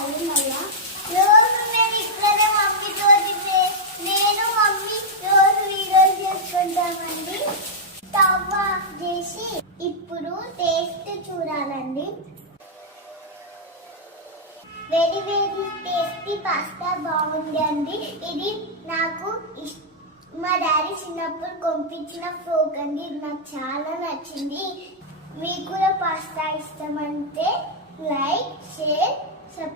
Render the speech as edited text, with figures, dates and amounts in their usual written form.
పెట్టాలి మళ్ళా. రోజు మేము ఇక్కడే మమ్మీతో నేను మమ్మీ రోజు వీడియోలు చేసుకుంటామండి. స్టవ్ ఆఫ్ చేసి ఇప్పుడు టేస్ట్ చూడాలండి. వేడి వేడి టేస్టీ పాస్తా బాగుంది అండి. ఇది నాకు మా డాడీ చిన్నప్పుడు పంపించిన ఫ్రోక్ అండి. ఇది నాకు చాలా నచ్చింది. మీకు కూడా పాస్తా ఇష్టమంటే లైక్, షేర్